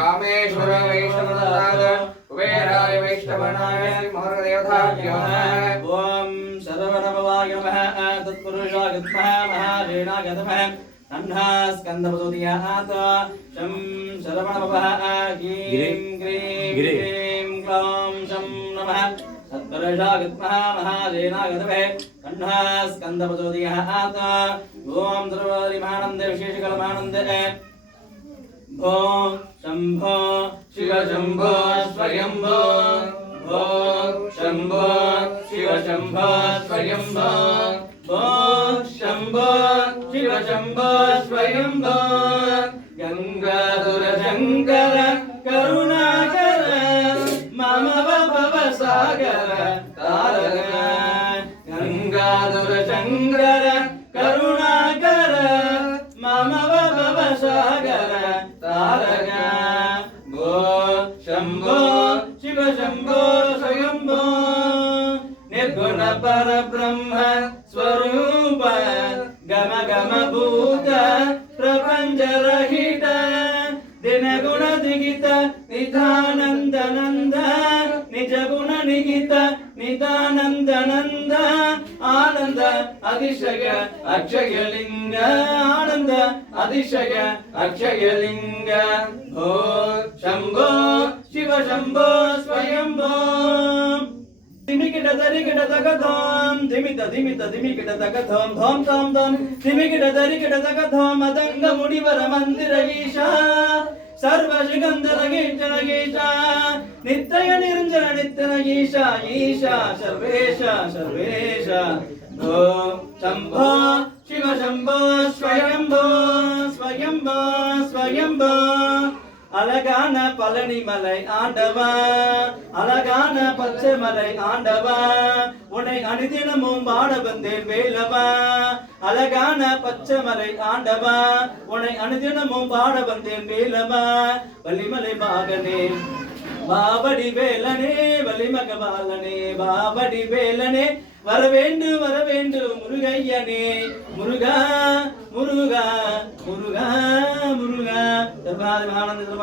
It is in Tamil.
कामेश्वर वैष्णवनाथ कुबेराय वैष्णवनाय श्रीमोहदेवताभ्यो नमः। ओम सर्वनमवाय नमः। तत्पुरुषाय नमः। महावीराय नमः। अन्नास्कन्दपदोदयात् शं सर्वनमः। ह्रीं क्रीं क्रीं क्लौं शं नमः। तत्पुरुषाय नमः। महावीराय नमः। अन्नास्कन्दपदोदयात् ओम सर्वरिमानन्दे विशेषकलमानन्दे ओम शंभो शिव शंभो स्वयंभो ओम शंभो शिव शंभो स्वयंभो ओम शंभो शिव शंभो स्वयंभो गंगाधर शंकर करुणाकर मम भव सागर तारक गंगाधर शंकर करुणाकर मम भव सागर तारक भो शंभो शिव शंभो स्वयंभो निर्गुण पर ब्रह्म स्वरूप गम गम भूत प्रपंच रहित दिन गुण दिगित निधानंद नंद निज गुण निगित निधानंद नंद आनंद अतिशय अक्षय लिंग आनंद अतिशय अक्षय लिंग भो शंभो शिव शंभो स्वयंभो धिमिकिट दरिकिट तकधोम धिमित धिमित धिमिकिट तकधोम धोम धोम धोम धिमिकिट दरिकिट तकधोम अदंग मुनिवर मंदिर ईशा सर्व शिगंधर गीचन गीशा नित्य निरंजन नित्य ईशा ईशा सर्वेश सर्वेश ओम शंभो शिव शंभो स्वयंभो स्वयंभो स्वयंभो அழகான பழனிமலை ஆண்டவா அழகான பச்சைமலை ஆண்டவா உன்னை அனுதினமும் பாட வந்தேன் வேலவா அழகான பச்சைமலை ஆண்டவா உன்னை அனுதினமும் பாட வந்தேன் வேலவா வள்ளிமலை மகனே பாபடி வேலனே வள்ளிமக பாலனே பாபடி வேலனே வரவேண்டு முருகையனே முருகா முருகா முருகா முருகா